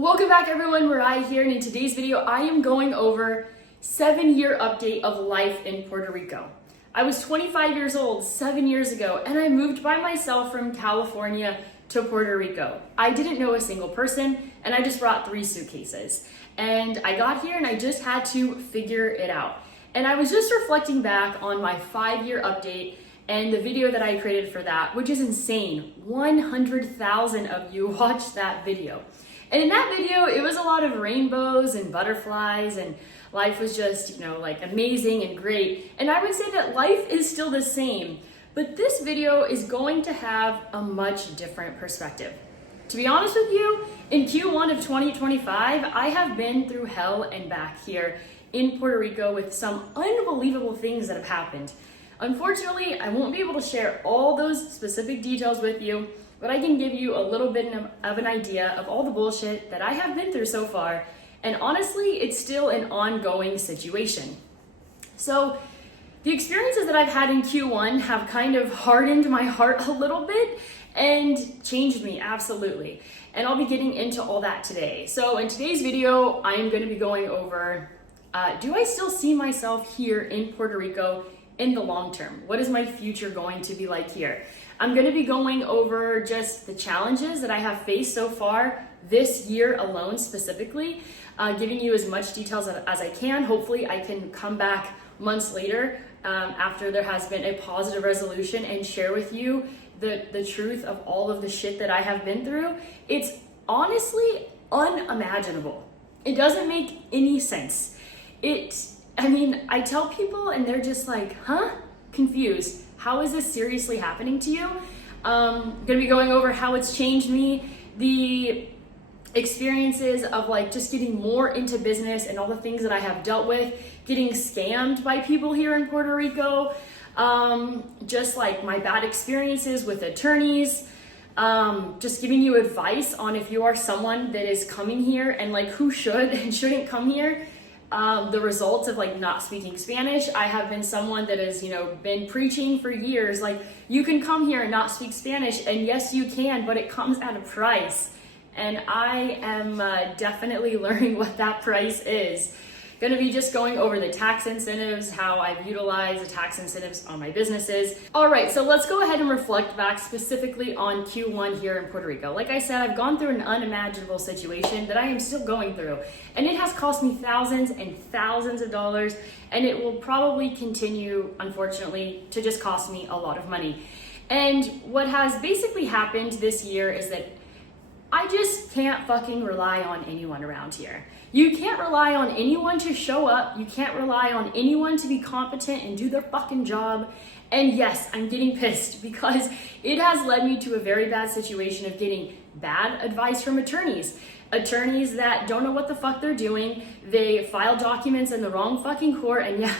Welcome back everyone, Mariah here, and in today's video I am going over 7-year update of life in Puerto Rico. I was 25 years old 7 years ago and I moved by myself from California to Puerto Rico. I didn't know a single person and I just brought 3 suitcases. And I got here and I just had to figure it out. And I was just reflecting back on my 5-year update and the video that I created for that, which is insane. 100,000 of you watched that video. And in that video, it was a lot of rainbows and butterflies and life was just, like amazing and great. And I would say that life is still the same, but this video is going to have a much different perspective. To be honest with you, in Q1 of 2025, I have been through hell and back here in Puerto Rico with some unbelievable things that have happened. Unfortunately, I won't be able to share all those specific details with you, but I can give you a little bit of an idea of all the bullshit that I have been through so far. And honestly, it's still an ongoing situation. So the experiences that I've had in Q1 have kind of hardened my heart a little bit and changed me, absolutely. And I'll be getting into all that today. So in today's video, I am going to be going over, do I still see myself here in Puerto Rico in the long term? What is my future going to be like here? I'm going to be going over just the challenges that I have faced so far this year alone specifically, giving you as much details as I can. Hopefully I can come back months later after there has been a positive resolution and share with you the truth of all of the shit that I have been through. It's honestly unimaginable. It doesn't make any sense. I tell people and they're just like, huh? Confused. How is this seriously happening to you? I'm gonna be going over how it's changed me, the experiences of just getting more into business and all the things that I have dealt with, getting scammed by people here in Puerto Rico, just my bad experiences with attorneys, just giving you advice on if you are someone that is coming here and who should and shouldn't come here. The results of not speaking Spanish. I have been someone that has, been preaching for years, you can come here and not speak Spanish, and yes, you can, but it comes at a price. And I am definitely learning what that price is. Going to be just going over the tax incentives, how I've utilized the tax incentives on my businesses. All right, so let's go ahead and reflect back specifically on Q1 here in Puerto Rico. Like I said, I've gone through an unimaginable situation that I am still going through, and it has cost me thousands and thousands of dollars, and it will probably continue, unfortunately, to just cost me a lot of money. And what has basically happened this year is that I just can't fucking rely on anyone around here. You can't rely on anyone to show up. You can't rely on anyone to be competent and do their fucking job. And yes, I'm getting pissed because it has led me to a very bad situation of getting bad advice from attorneys. Attorneys that don't know what the fuck they're doing. They file documents in the wrong fucking court. And yeah,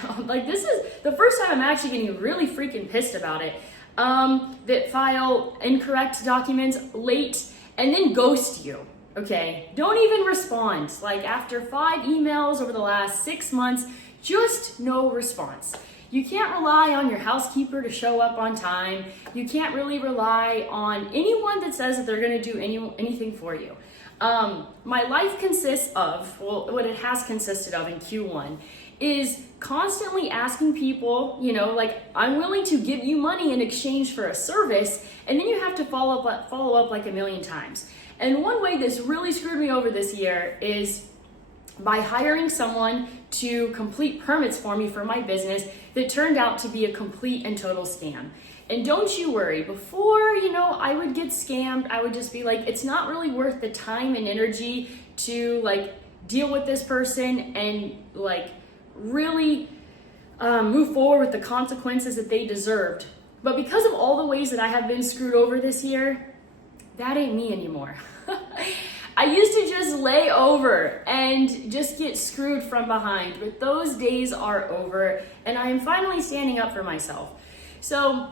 this is the first time I'm actually getting really freaking pissed about it. That file incorrect documents late and then ghost you. Okay, don't even respond. After 5 emails over the last 6 months, just no response. You can't rely on your housekeeper to show up on time. You can't really rely on anyone that says that they're gonna do anything for you. My life consists of, what it has consisted of in Q1 is constantly asking people, I'm willing to give you money in exchange for a service, and then you have to follow up like a million times. And one way this really screwed me over this year is by hiring someone to complete permits for me for my business that turned out to be a complete and total scam. And don't you worry, before, I would get scammed, I would just be it's not really worth the time and energy to deal with this person and really move forward with the consequences that they deserved. But because of all the ways that I have been screwed over this year, that ain't me anymore. I used to just lay over and just get screwed from behind, but those days are over and I am finally standing up for myself. So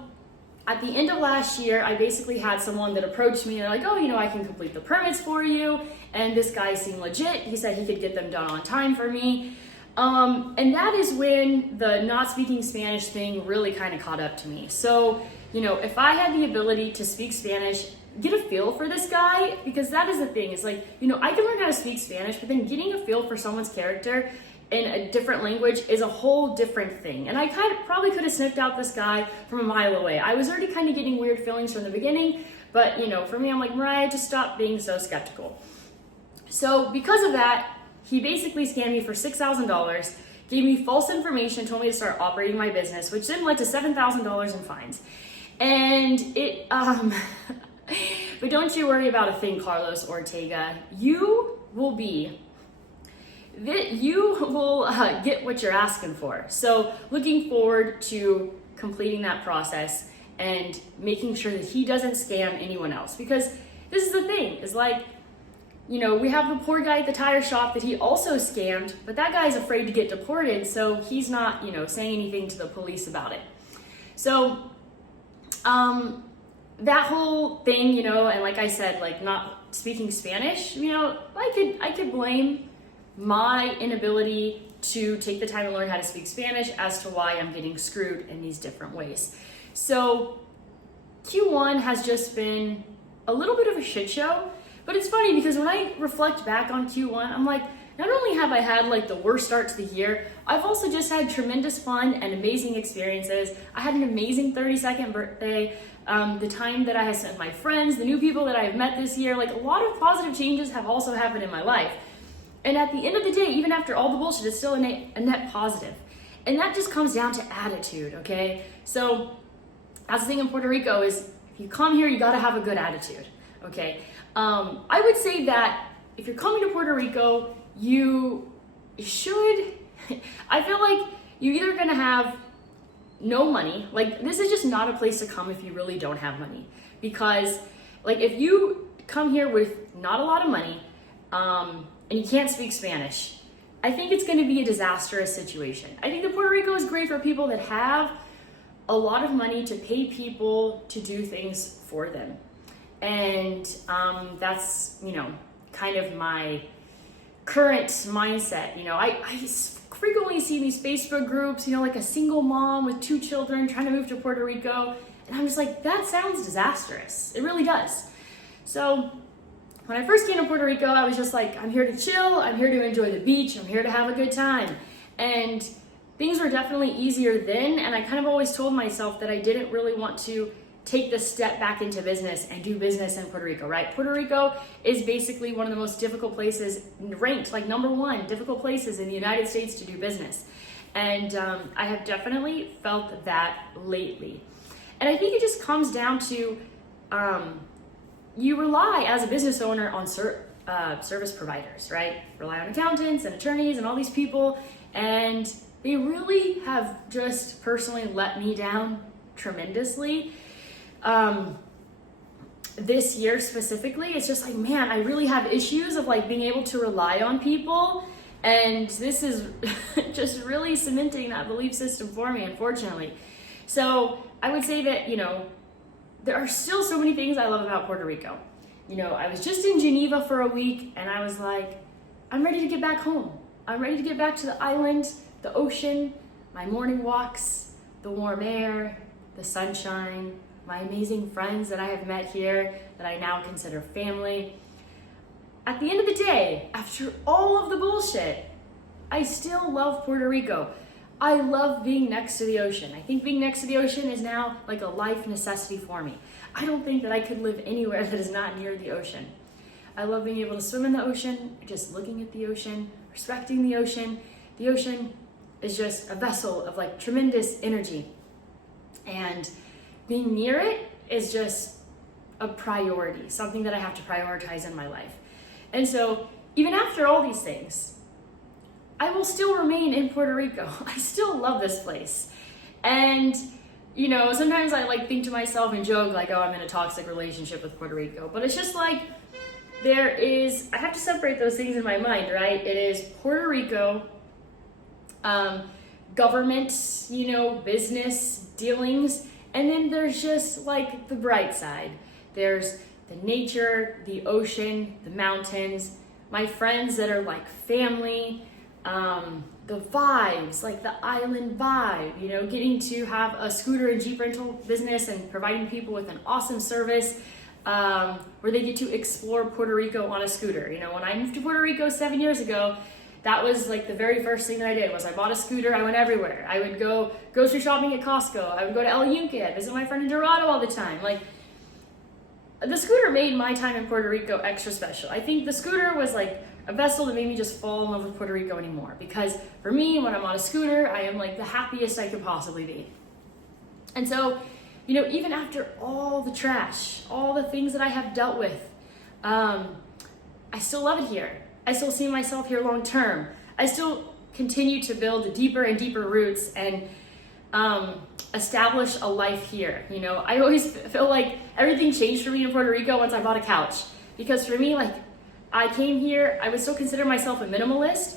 at the end of last year, I basically had someone that approached me and they're I can complete the permits for you. And this guy seemed legit. He said he could get them done on time for me. And that is when the not speaking Spanish thing really kind of caught up to me. So, if I had the ability to speak Spanish, get a feel for this guy, because that is the thing. Is like, I can learn how to speak Spanish, but then getting a feel for someone's character in a different language is a whole different thing. And I probably could have sniffed out this guy from a mile away. I was already kind of getting weird feelings from the beginning, but for me, I'm like, Mariah, just stop being so skeptical. So because of that, he basically scammed me for $6,000, gave me false information, told me to start operating my business, which then led to $7,000 in fines. And it, but don't you worry about a thing, Carlos Ortega. You will get what you're asking for. So looking forward to completing that process and making sure that he doesn't scam anyone else. Because this is the thing, is like, we have the poor guy at the tire shop that he also scammed, but that guy's afraid to get deported, so he's not, saying anything to the police about it. So, that whole thing, and like I said, like not speaking Spanish, I could blame my inability to take the time to learn how to speak Spanish as to why I'm getting screwed in these different ways. So Q1 has just been a little bit of a shit show, but it's funny because when I reflect back on Q1, I'm like, not only have I had like the worst start to the year, I've also just had tremendous fun and amazing experiences. I had an amazing 32nd birthday. The time that I have spent with my friends, the new people that I have met this year, like a lot of positive changes have also happened in my life. And at the end of the day, even after all the bullshit, it's still a net positive. And that just comes down to attitude, okay? So that's the thing in Puerto Rico is if you come here, you gotta have a good attitude, okay? I would say that if you're coming to Puerto Rico, you should, I feel like you're either gonna have no money, like this is just not a place to come if you really don't have money. Because like if you come here with not a lot of money, and you can't speak Spanish, I think it's gonna be a disastrous situation. I think that Puerto Rico is great for people that have a lot of money to pay people to do things for them. And that's, kind of my current mindset. I frequently see these Facebook groups, like a single mom with 2 children trying to move to Puerto Rico. And I'm just like, that sounds disastrous. It really does. So when I first came to Puerto Rico, I was just like, I'm here to chill. I'm here to enjoy the beach. I'm here to have a good time. And things were definitely easier then. And I kind of always told myself that I didn't really want to take the step back into business and do business in Puerto Rico, right? Puerto Rico is basically one of the most difficult places, ranked like #1 difficult places in the United States to do business. And I have definitely felt that lately. And I think it just comes down to you rely as a business owner on service providers, right? Rely on accountants and attorneys and all these people. And they really have just personally let me down tremendously. This year specifically, it's just like, man, I really have issues of like being able to rely on people. And this is just really cementing that belief system for me, unfortunately. So I would say that, there are still so many things I love about Puerto Rico. I was just in Geneva for a week and I was like, I'm ready to get back home. I'm ready to get back to the island, the ocean, my morning walks, the warm air, the sunshine, my amazing friends that I have met here that I now consider family. At the end of the day, after all of the bullshit, I still love Puerto Rico. I love being next to the ocean. I think being next to the ocean is now like a life necessity for me. I don't think that I could live anywhere that is not near the ocean. I love being able to swim in the ocean, just looking at the ocean, respecting the ocean. The ocean is just a vessel of like tremendous energy. And being near it is just a priority, something that I have to prioritize in my life. And so even after all these things, I will still remain in Puerto Rico. I still love this place. And, sometimes I like think to myself and joke like, oh, I'm in a toxic relationship with Puerto Rico. But it's just like, I have to separate those things in my mind, right? It is Puerto Rico, government, business dealings. And then there's just like the bright side. There's the nature, the ocean, the mountains, my friends that are like family, the vibes, like the island vibe, getting to have a scooter and Jeep rental business and providing people with an awesome service, where they get to explore Puerto Rico on a scooter. You know, when I moved to Puerto Rico 7 years ago, that was like the very first thing that I did was I bought a scooter. I went everywhere. I would go grocery shopping at Costco. I would go to El Yunque. I'd visit my friend in Dorado all the time. Like, the scooter made my time in Puerto Rico extra special. I think the scooter was like a vessel that made me just fall in love with Puerto Rico anymore. Because for me, when I'm on a scooter, I am like the happiest I could possibly be. And so, you know, even after all the trash, all the things that I have dealt with, I still love it here. I still see myself here long term. I still continue to build deeper and deeper roots and establish a life here. You know, I always feel like everything changed for me in Puerto Rico once I bought a couch. Because for me, like, I came here, I would still consider myself a minimalist,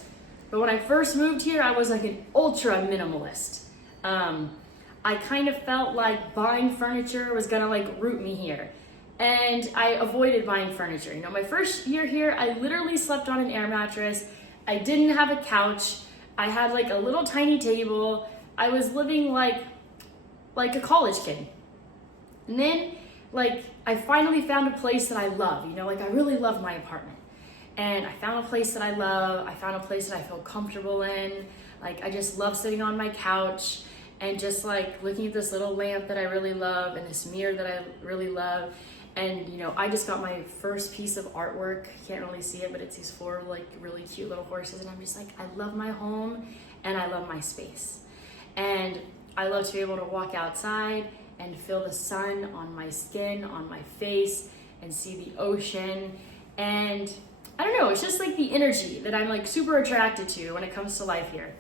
but when I first moved here, I was like an ultra minimalist. I kind of felt like buying furniture was gonna like root me here. And I avoided buying furniture. You know, my first year here, I literally slept on an air mattress. I didn't have a couch. I had like a little tiny table. I was living like a college kid. And then like I finally found a place that I love. You know, like I really love my apartment. And I found a place that I love. I found a place that I feel comfortable in. Like I just love sitting on my couch and just like looking at this little lamp that I really love and this mirror that I really love. And, you know, I just got my first piece of artwork. You can't really see it, but it's these 4 like really cute little horses. And I'm just like, I love my home and I love my space. And I love to be able to walk outside and feel the sun on my skin, on my face, and see the ocean. And I don't know, it's just like the energy that I'm like super attracted to when it comes to life here.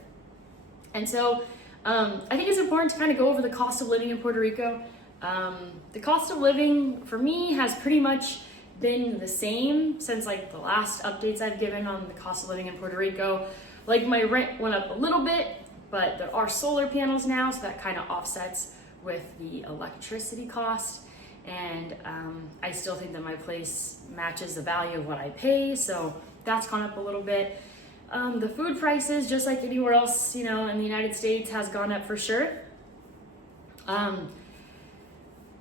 And so I think it's important to kind of go over the cost of living in Puerto Rico. The cost of living for me has pretty much been the same since like the last updates I've given on the cost of living in Puerto Rico. Like my rent went up a little bit, but there are solar panels now, so that kind of offsets with the electricity cost. And I still think that my place matches the value of what I pay, so that's gone up a little bit. The food prices, just like anywhere else, you know, in the United States, has gone up for sure.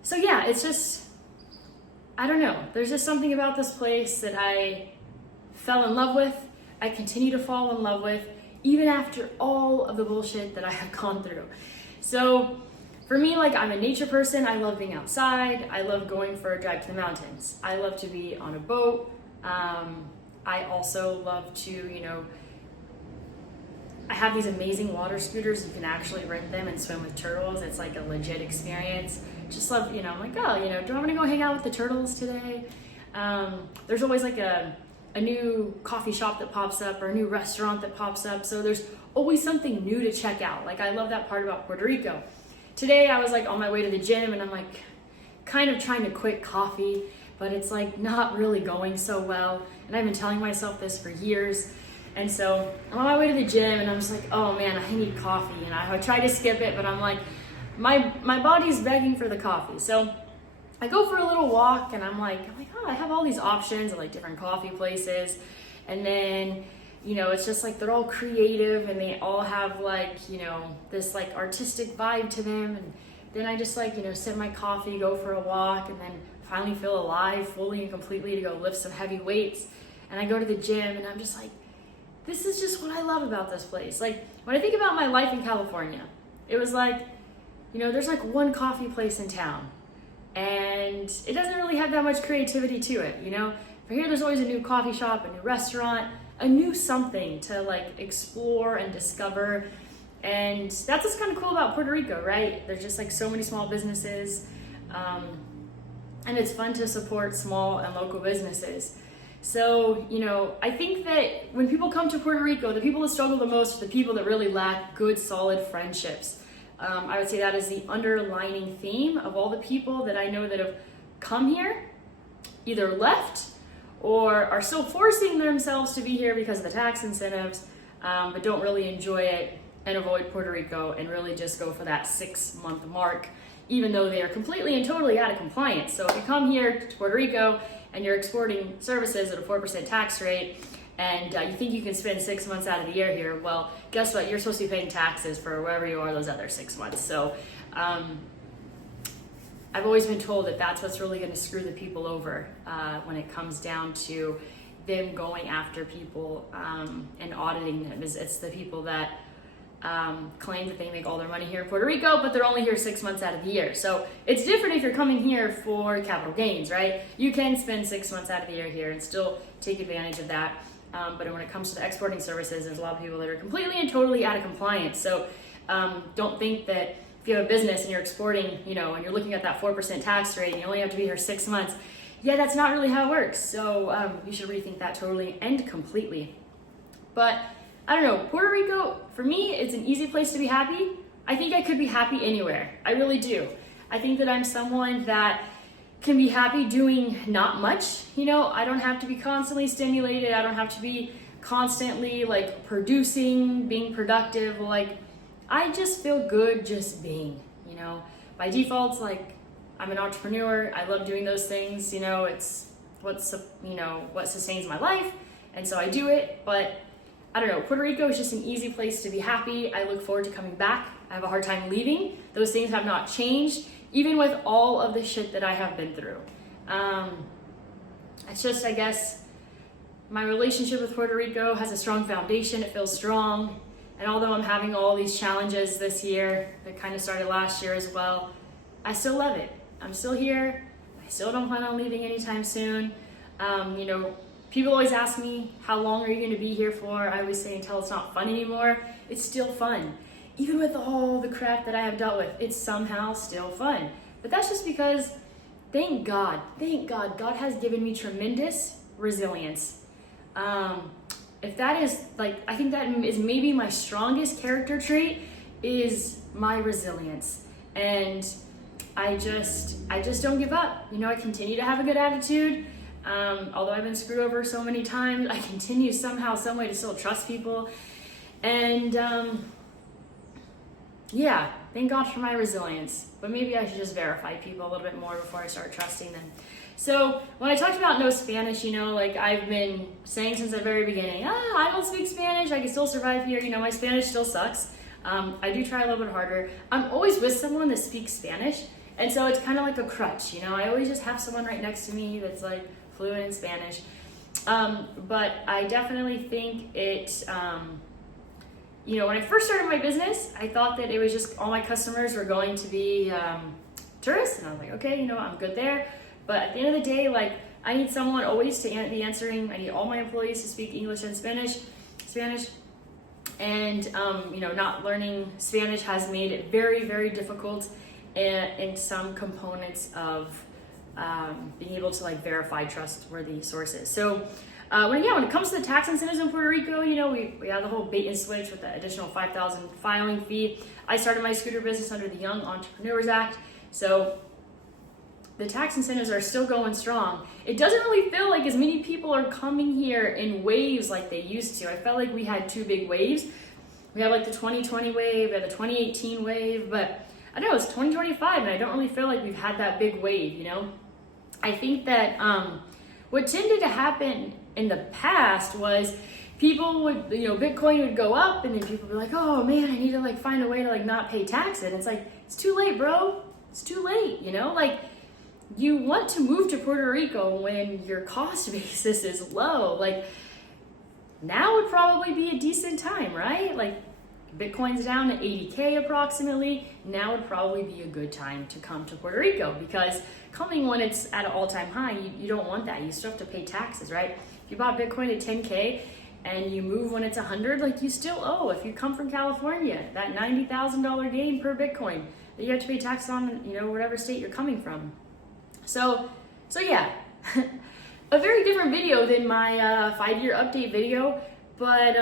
So yeah, it's just, I don't know. There's just something about this place that I fell in love with. I continue to fall in love with, even after all of the bullshit that I have gone through. So for me, like, I'm a nature person. I love being outside. I love going for a drive to the mountains. I love to be on a boat. I also love to, you know, I have these amazing water scooters. You can actually rent them and swim with turtles. It's like a legit experience. Just love, you know, I'm like, oh, you know, do I want to go hang out with the turtles today? There's always like a new coffee shop that pops up or a new restaurant that pops up. So there's always something new to check out. Like, I love that part about Puerto Rico. Today I was like on my way to the gym and I'm like kind of trying to quit coffee, but it's like not really going so well. And I've been telling myself this for years. And so I'm on my way to the gym and I'm just like, oh man, I need coffee. And I try to skip it, but I'm like, my body's begging for the coffee. So I go for a little walk and I'm like, oh, I have all these options of like different coffee places. And then, you know, it's just like they're all creative and they all have like, you know, this like artistic vibe to them. And then I just like, you know, sip my coffee, go for a walk, and then finally feel alive fully and completely to go lift some heavy weights. And I go to the gym and I'm just like, this is just what I love about this place. Like, when I think about my life in California, it was like, you know, there's like one coffee place in town and it doesn't really have that much creativity to it, you know? For here, there's always a new coffee shop, a new restaurant, a new something to like explore and discover. And that's what's kind of cool about Puerto Rico, right? There's just like so many small businesses. And it's fun to support small and local businesses. So, you know, I think that when people come to Puerto Rico, the people that struggle the most are the people that really lack good, solid friendships. I would say that is the underlining theme of all the people that I know that have come here, either left or are still forcing themselves to be here because of the tax incentives, but don't really enjoy it and avoid Puerto Rico and really just go for that 6-month mark, even though they are completely and totally out of compliance. So if you come here to Puerto Rico and you're exporting services at a 4% tax rate, and you think you can spend 6 months out of the year here, well, guess what? You're supposed to be paying taxes for wherever you are those other 6 months. So I've always been told that that's what's really going to screw the people over when it comes down to them going after people and auditing them. It's the people that claim that they make all their money here in Puerto Rico, but they're only here 6 months out of the year. So it's different if you're coming here for capital gains, right? You can spend 6 months out of the year here and still take advantage of that. But when it comes to the exporting services, there's a lot of people that are completely and totally out of compliance. So don't think that if you have a business and you're exporting, and you're looking at that 4% tax rate and you only have to be here 6 months, yeah, that's not really how it works. So you should rethink that totally and completely. But I don't know, Puerto Rico, for me, it's an easy place to be happy. I think I could be happy anywhere. I really do. I think that I'm someone that can be happy doing not much. I don't have to be constantly stimulated. I don't have to be constantly like producing, being productive. Like, I just feel good just being, by default, like I'm an entrepreneur. I love doing those things. It's what sustains my life. And so I do it, but I don't know, Puerto Rico is just an easy place to be happy. I look forward to coming back. I have a hard time leaving. Those things have not changed, even with all of the shit that I have been through. It's just, I guess, my relationship with Puerto Rico has a strong foundation. It feels strong. And although I'm having all these challenges this year that kind of started last year as well, I still love it. I'm still here. I still don't plan on leaving anytime soon. People always ask me, how long are you going to be here for? I always say, until it's not fun anymore. It's still fun. Even with all the crap that I have dealt with, it's somehow still fun. But that's just because, thank God, God has given me tremendous resilience. If that is, I think that is maybe my strongest character trait, is my resilience. And I just don't give up. I continue to have a good attitude. Although I've been screwed over so many times, I continue somehow, some way to still trust people. And yeah, thank God for my resilience. But maybe I should just verify people a little bit more before I start trusting them. So when I talked about no Spanish, I've been saying since the very beginning, I don't speak Spanish, I can still survive here. My Spanish still sucks. I do try a little bit harder. I'm always with someone that speaks Spanish. And so it's kind of like a crutch, I always just have someone right next to me that's like fluent in Spanish. But I definitely think it, when I first started my business, I thought that it was just all my customers were going to be tourists. And I was like, okay, I'm good there. But at the end of the day, I need someone always to be answering. I need all my employees to speak English and Spanish. And, not learning Spanish has made it very, very difficult in some components of being able to verify trustworthy sources. So when it comes to the tax incentives in Puerto Rico, we have the whole bait and switch with the additional $5,000 filing fee. I started my scooter business under the Young Entrepreneurs Act. So the tax incentives are still going strong. It doesn't really feel like as many people are coming here in waves like they used to. I felt like we had two big waves. We had the 2020 wave, we had the 2018 wave, but I don't know, it's 2025 and I don't really feel like we've had that big wave, I think that what tended to happen in the past was people would, Bitcoin would go up and then people would be like, oh man, I need to find a way to not pay taxes. And it's it's too late, bro. It's too late, you want to move to Puerto Rico when your cost basis is low. Now would probably be a decent time, right? Bitcoin's down to 80K approximately. Now would probably be a good time to come to Puerto Rico, because coming when it's at an all-time high, you don't want that. You still have to pay taxes, right? If you bought Bitcoin at 10K and you move when it's 100, you still owe. If you come from California, that $90,000 gain per Bitcoin that you have to pay tax on, whatever state you're coming from. So yeah, a very different video than my 5-year update video, but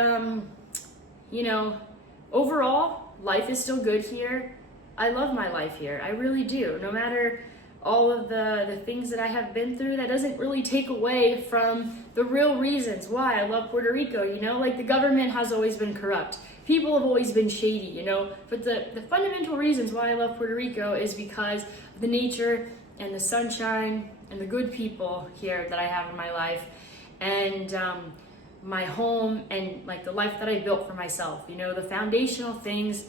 overall, life is still good here. I love my life here. I really do. No matter all of the things that I have been through, that doesn't really take away from the real reasons why I love Puerto Rico. The government has always been corrupt. People have always been shady, But the fundamental reasons why I love Puerto Rico is because of the nature and the sunshine and the good people here that I have in my life, and my home, and the life that I built for myself. The foundational things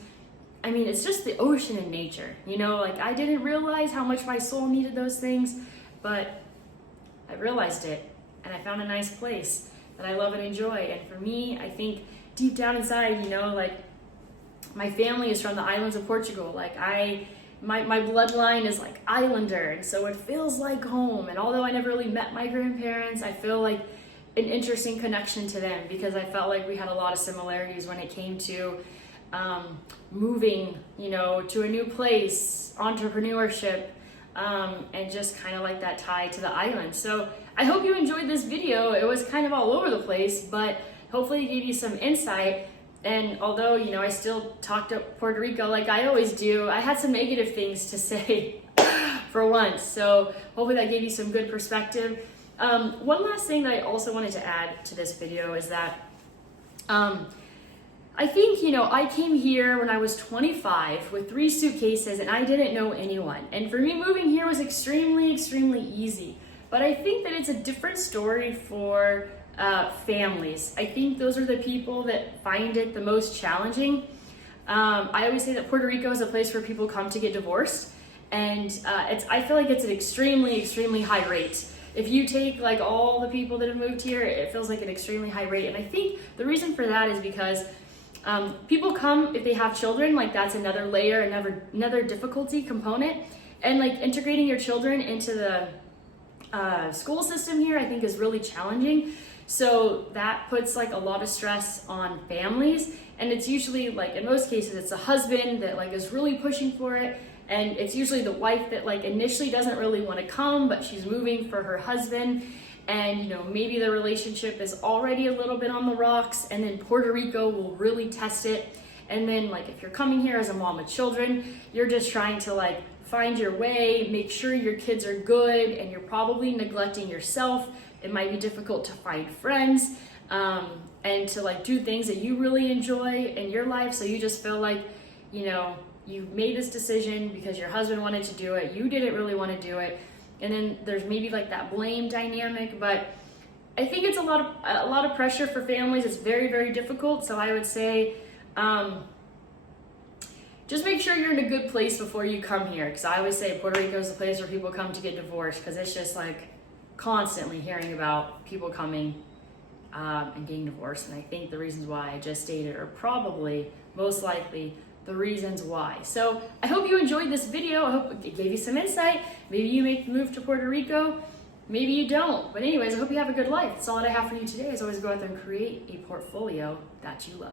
I mean, it's just the ocean and nature, you know, like I didn't realize how much my soul needed those things, but I realized it and I found a nice place that I love and enjoy. And for me, I think deep down inside, you know, like my family is from the islands of Portugal. Like my bloodline is like islander, and so it feels like home. And although I never really met my grandparents, I feel like an interesting connection to them because I felt like we had a lot of similarities when it came to moving, you know, to a new place, entrepreneurship, and just kind of like that tie to the island. So I hope you enjoyed this video. It was kind of all over the place, but hopefully it gave you some insight. And although, you know, I still talked to Puerto Rico like I always do, I had some negative things to say for once. So hopefully that gave you some good perspective. One last thing that I also wanted to add to this video is that I think, you know, I came here when I was 25 with 3 suitcases and I didn't know anyone. And for me, moving here was extremely, extremely easy. But I think that it's a different story for families. I think those are the people that find it the most challenging. I always say that Puerto Rico is a place where people come to get divorced. And I feel like it's an extremely, extremely high rate. If you take like all the people that have moved here, it feels like an extremely high rate. And I think the reason for that is because people come if they have children, like that's another layer, another difficulty component. And like integrating your children into the school system here, I think is really challenging. So that puts like a lot of stress on families. And it's usually like, in most cases, it's a husband that like is really pushing for it. And it's usually the wife that like initially doesn't really want to come, but she's moving for her husband. And, you know, maybe the relationship is already a little bit on the rocks, and then Puerto Rico will really test it. And then like, if you're coming here as a mom with children, you're just trying to like find your way, make sure your kids are good, and you're probably neglecting yourself. It might be difficult to find friends, and to like do things that you really enjoy in your life. So you just feel like, you know, you made this decision because your husband wanted to do it. You didn't really want to do it. And then there's maybe like that blame dynamic, but I think it's a lot of pressure for families. It's very, very difficult. So I would say, just make sure you're in a good place before you come here. Because I always say Puerto Rico is the place where people come to get divorced, because it's just like constantly hearing about people coming and getting divorced. And I think the reasons why I just stated are probably most likely the reasons why. So I hope you enjoyed this video. I hope it gave you some insight. Maybe you make the move to Puerto Rico, maybe you don't. But anyways, I hope you have a good life. That's all that I have for you today. As always, go out there and create a portfolio that you love.